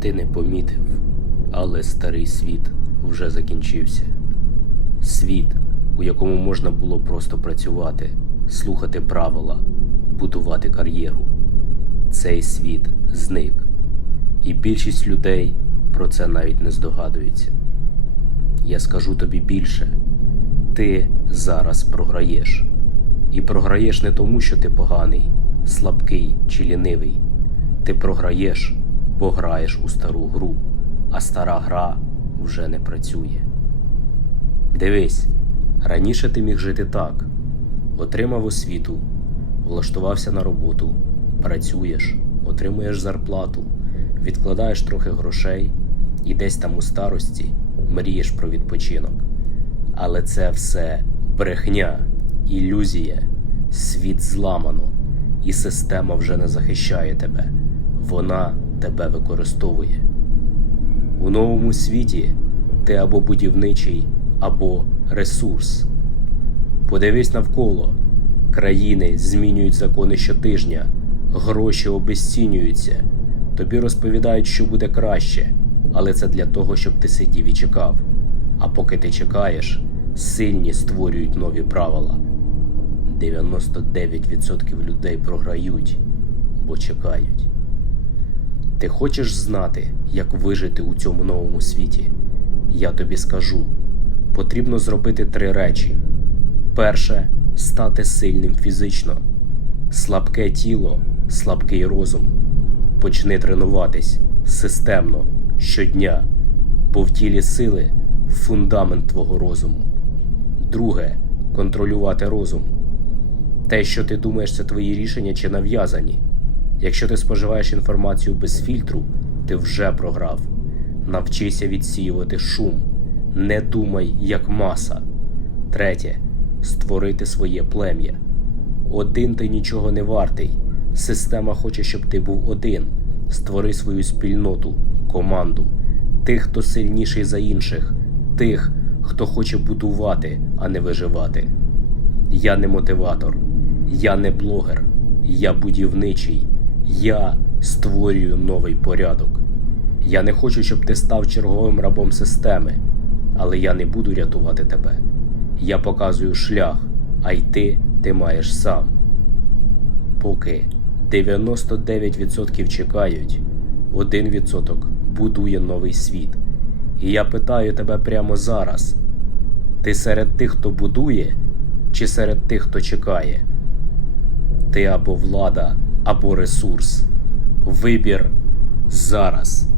Ти не помітив, але старий світ вже закінчився. Світ, у якому можна було просто працювати, слухати правила, будувати кар'єру. Цей світ зник, і більшість людей про це навіть не здогадується. Я скажу тобі більше: ти зараз програєш. І програєш не тому, що ти поганий, слабкий чи лінивий. Ти програєш, бо граєш у стару гру, а стара гра вже не працює. Дивись, раніше ти міг жити так: отримав освіту, влаштувався на роботу, працюєш, отримуєш зарплату, відкладаєш трохи грошей і десь там у старості мрієш про відпочинок. Але це все брехня, ілюзія, світ зламано, і система вже не захищає тебе. Вона тебе використовує. У новому світі ти або будівничий, або ресурс. Подивись навколо. Країни змінюють закони щотижня, гроші обезцінюються. Тобі розповідають, що буде краще, але це для того, щоб ти сидів і чекав. А поки ти чекаєш, сильні створюють нові правила. 99% людей програють, бо чекають. Ти хочеш знати, як вижити у цьому новому світі? Я тобі скажу: потрібно зробити три речі: перше стати сильним фізично, слабке тіло, слабкий розум. Почни тренуватись системно щодня, бо в тілі сили фундамент твого розуму. Друге контролювати розум. Те, що ти думаєш, це твої рішення чи нав'язані. Якщо ти споживаєш інформацію без фільтру, ти вже програв. Навчися відсіювати шум. Не думай як маса. Третє створити своє плем'я. Один ти нічого не вартий. Система хоче, щоб ти був один. Створи свою спільноту, команду, тих, хто сильніший за інших, тих, хто хоче будувати, а не виживати. Я не мотиватор, я не блогер, я будівничий, я створюю новий порядок. Я не хочу, щоб ти став черговим рабом системи, але я не буду рятувати тебе. Я показую шлях, а йти ти маєш сам. Поки 99% чекають, 1% будує новий світ. І я питаю тебе прямо зараз: ти серед тих, хто будує, чи серед тих, хто чекає? Ти або влада, або ресурс. Вибір зараз.